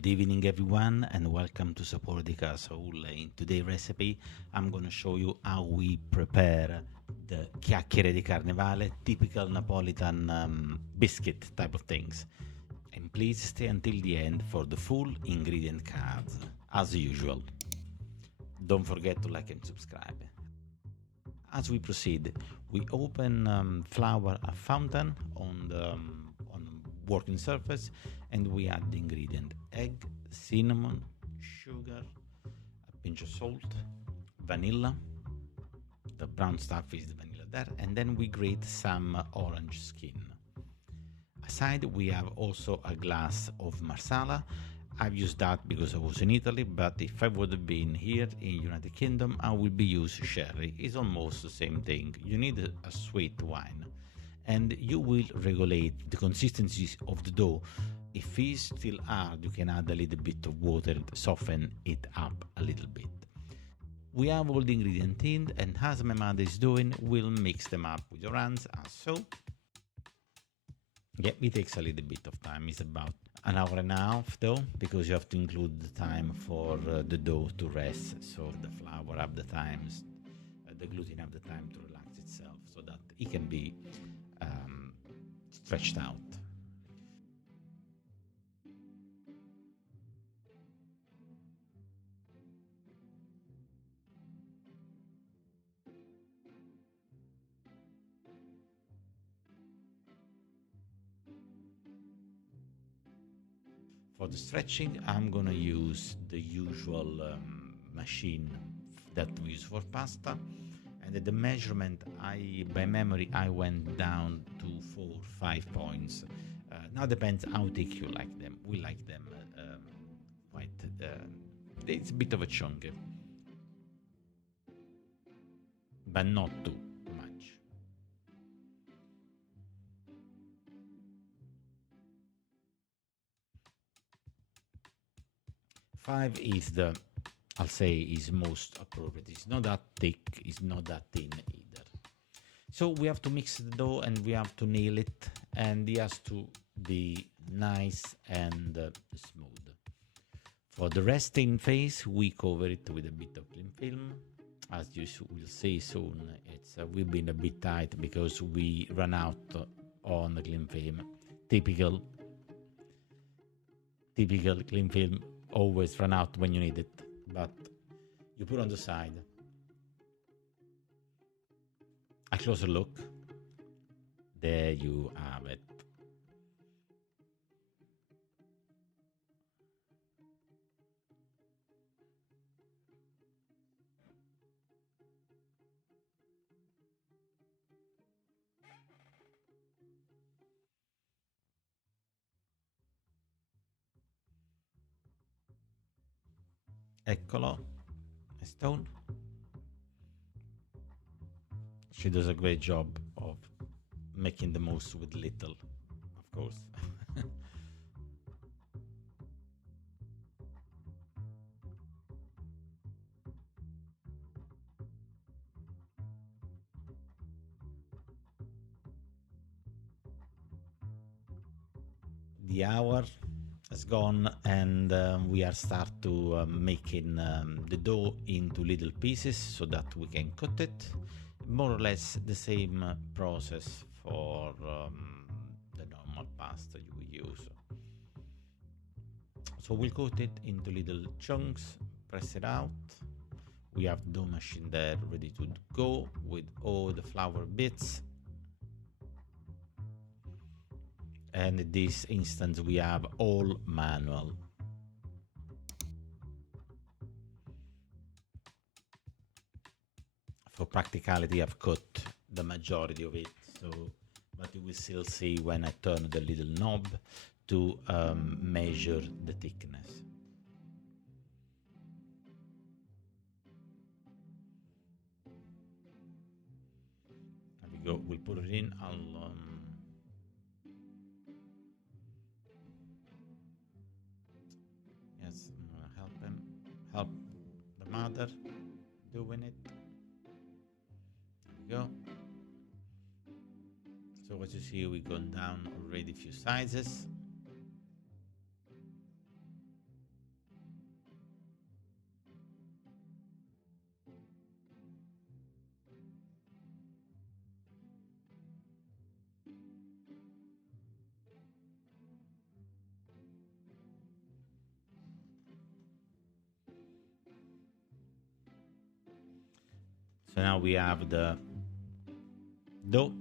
Good evening everyone and welcome to Sapori di Casa. In today's recipe I'm going to show you how we prepare the Chiacchiere di Carnevale, typical Napolitan biscuit type of things. And please stay until the end for the full ingredient cards, as usual. Don't forget to like and subscribe. As we proceed, we open flour a fountain on the working surface, and we add the ingredient egg, cinnamon, sugar, a pinch of salt, vanilla. The brown stuff is the vanilla there, and then we grate some orange skin. Aside, we have also a glass of Marsala. I've used that because I was in Italy, but if I would have been here in United Kingdom, I would be used sherry. It's almost the same thing. You need a sweet wine, and you will regulate the consistency of the dough. If it's still hard, you can add a little bit of water to soften it up a little bit. We have all the ingredients in, and as my mother is doing, we'll mix them up with your hands as so. Yeah, it takes a little bit of time. It's about an hour and a half though, because you have to include the time for the dough to rest, so the flour have the times, the gluten have the time to relax itself, so that it can be stretched out. For the stretching, I'm gonna use the usual machine that we use for pasta, and the measurement, by memory, I went down to 4-5 points. Now depends how thick you like them. We like them quite. It's a bit of a chunky, but not too much. Five is I'll say is most appropriate. It's not that thick, it's not that thin either. So we have to mix the dough and we have to nail it, and it has to be nice and smooth. For the resting phase, we cover it with a bit of cling film. As you will see soon, we've been a bit tight because we ran out on the cling film. Typical cling film always run out when you need it, but you put on the side. A closer look. There you have it. Eccolo, Stone. She does a great job of making the most with little, of course. The hour has gone, and we are start to making the dough into little pieces so that we can cut it. More or less the same process for the normal pasta you will use. So we'll cut it into little chunks, press it out. We have the dough machine there ready to go with all the flour bits. And in this instance we have all manual. For practicality, I've cut the majority of it, but you will still see when I turn the little knob to measure the thickness. There we go. We'll put it in. Yes, I'm gonna help the mother doing it. Go. So as you see, we've gone down already a few sizes. So now we have the dough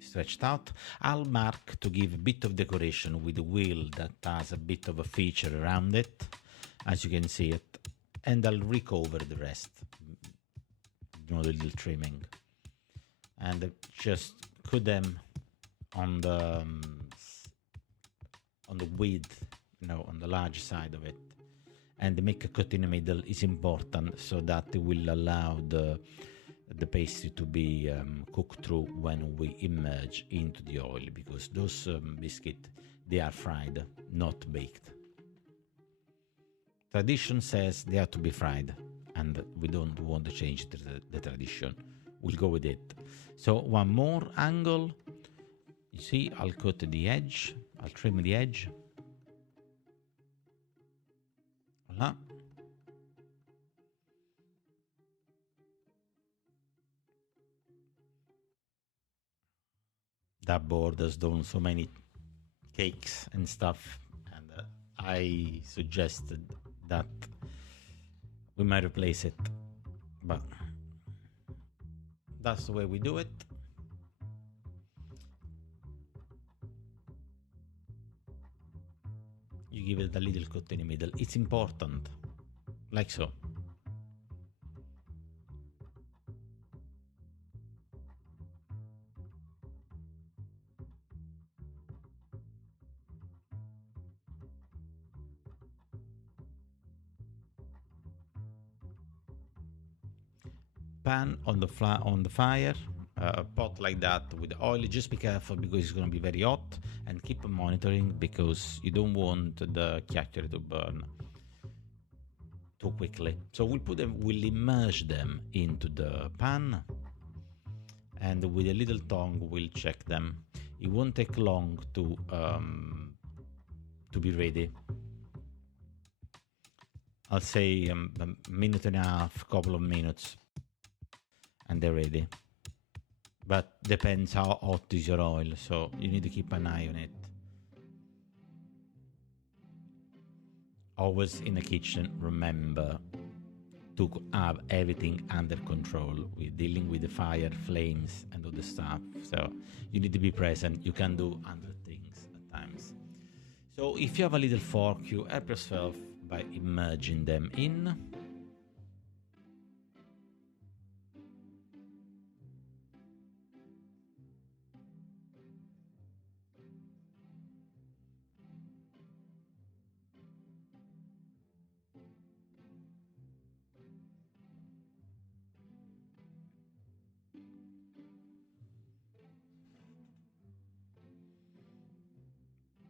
stretched out. I'll mark to give a bit of decoration with the wheel that has a bit of a feature around it, as you can see it, and I'll recover the rest, a little trimming, and just put them on the width, on the large side of it, and make a cut in the middle is important so that it will allow the pastry to be cooked through when we immerse into the oil, because those biscuits, they are fried, not baked. Tradition says they have to be fried, and we don't want to change the tradition. We'll go with it. So one more angle. You see, I'll cut the edge. I'll trim the edge. Voila. That board has done so many cakes and stuff, and I suggested that we might replace it, but that's the way we do it. You give it a little cut in the middle. It's important, like so. Pan on the fire, a pot like that with oil. Just be careful because it's going to be very hot, and keep monitoring because you don't want the chiacchiere to burn too quickly. So we'll immerse them into the pan, and with a little tongue we'll check them. It won't take long to be ready. I'll say a minute and a half, couple of minutes, and they're ready. But depends how hot is your oil, so you need to keep an eye on it. Always in the kitchen, remember to have everything under control. We're dealing with the fire, flames, and all the stuff, so you need to be present. You can do 100 things at times. So if you have a little fork, you help yourself by immerging them in.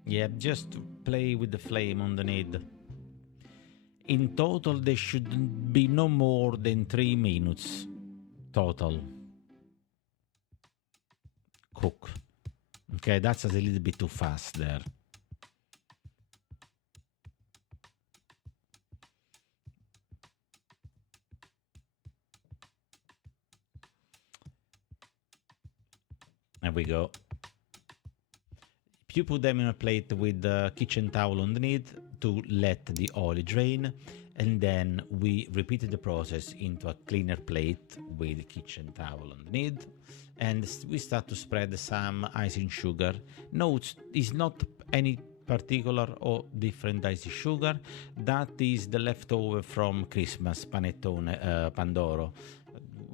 Yeah, just play with the flame underneath. In total, there should be no more than 3 minutes total. Cook. Okay, that's a little bit too fast there. There we go. You put them in a plate with the kitchen towel underneath to let the oil drain, and then we repeated the process into a cleaner plate with the kitchen towel underneath, and we start to spread some icing sugar. No, it's not any particular or different icing sugar. That is the leftover from Christmas panettone, Pandoro.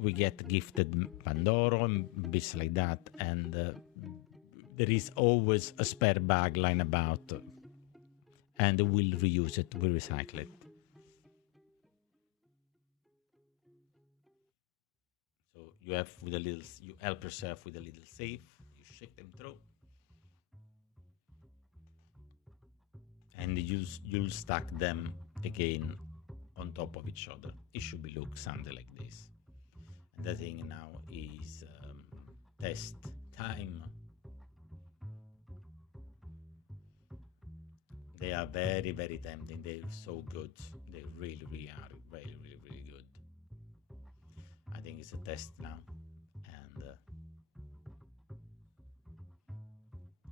We get gifted Pandoro and bits like that, and there is always a spare bag lying about, and we'll reuse it, we'll recycle it. So you help yourself with a little sieve, you shake them through, and you'll stack them again on top of each other. It should look something like this. And the thing now is test time. They are very, very tempting. They're so good. They really, really are. Really, really, really good. I think it's a test now. And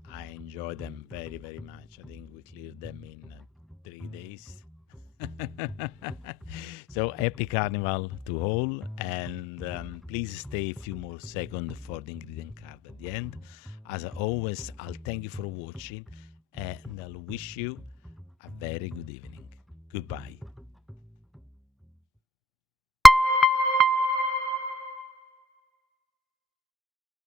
I enjoy them very, very much. I think we cleared them in 3 days. So happy carnival to all, and please stay a few more seconds for the ingredient card at the end. As always, I'll thank you for watching, and I'll wish you a very good evening. Goodbye.